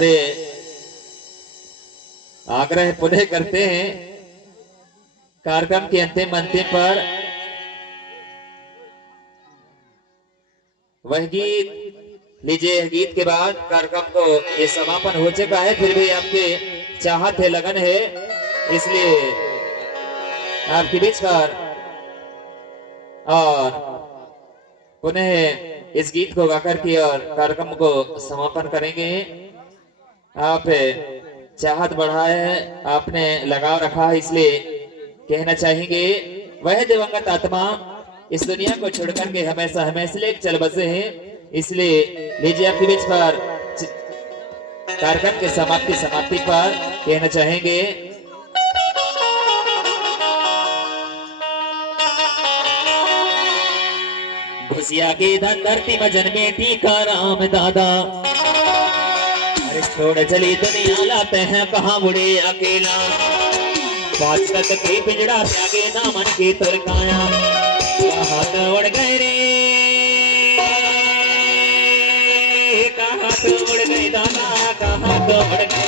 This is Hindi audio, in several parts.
हमारे आग्रह पुनः करते हैं कार्यक्रम के अंतिम पर वह गीत लीजिए। गीत के बाद कार्यक्रम को ये समापन हो चुका है, फिर भी आपके चाहत है, लगन है, इसलिए आपके बीच पर और पुनः इस गीत को गाकर के और कार्यक्रम को समापन करेंगे। आप चाहत बढ़ाए है, आपने लगाव रखा है, इसलिए कहना चाहेंगे वह दिवंगत आत्मा इस दुनिया को छोड़कर के हमेशा हमेशा ले चल बसे हैं, इसलिए लीजिए आपके बीच पर कार्यक्रम के समाप्ति पर कहना चाहेंगे घुसिया के धन धरती में जन्मे टीका राम दादा। अरे छोड़ चली दुनिया लाते हैं कहाँ मुड़े अकेला, बात तक के पिंजड़ा त्यागे ना मन की तुरकाया, हाथ उड़ गए रे कहाँ तो उड़ गए दादा, कहाँ तो उड़ गए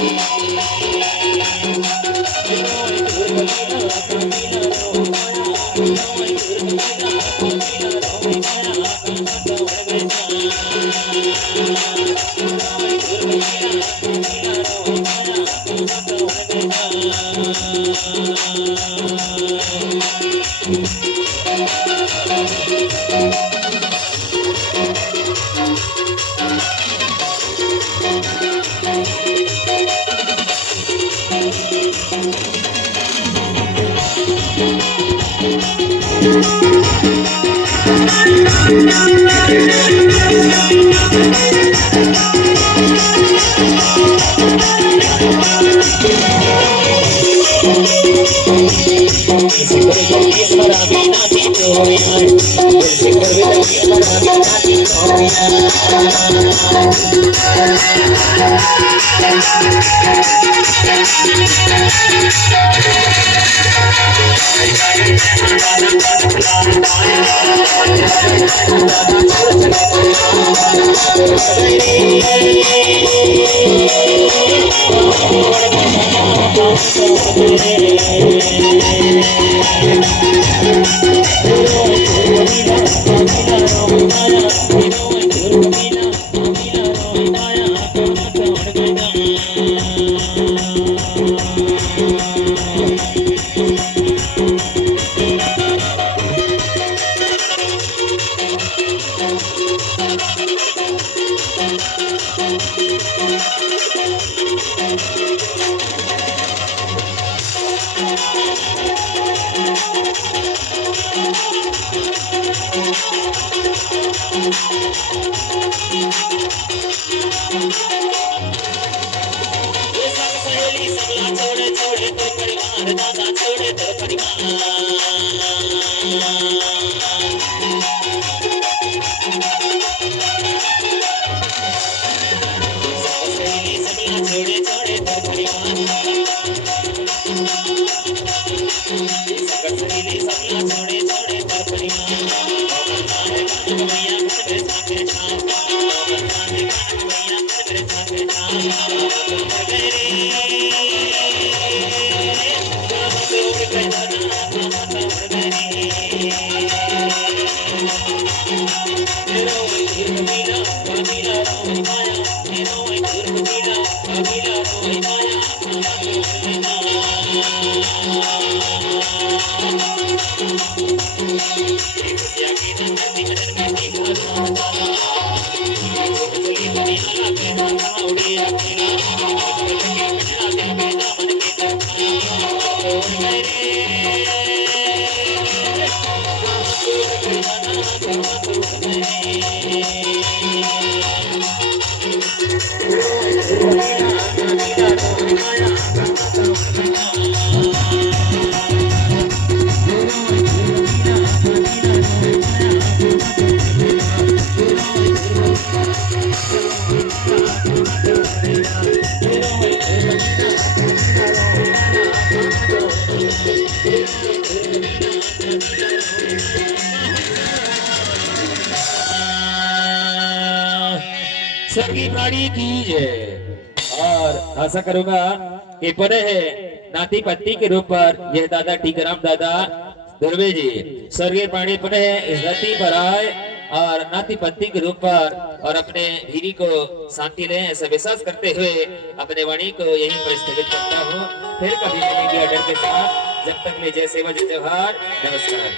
Thank you. सबकी प्राणी की जय। और आशा करूंगा कि पुनः नाती पत्नी के रूप पर यह दादा टीकाराम दादा दुर्वे जी स्वर्गीय प्राणी पुनः इस धरती पर आए और नाती पत्नी के रूप पर और अपने धीरी को शांति लें ऐसा विश्वास करते हुए अपने वाणी को यहीं पर स्थगित करता हूँ। फिर कभी मिलेंगे ऑर्डर के साथ। जब तक ले जय सेवा जय जवाहर। नमस्कार।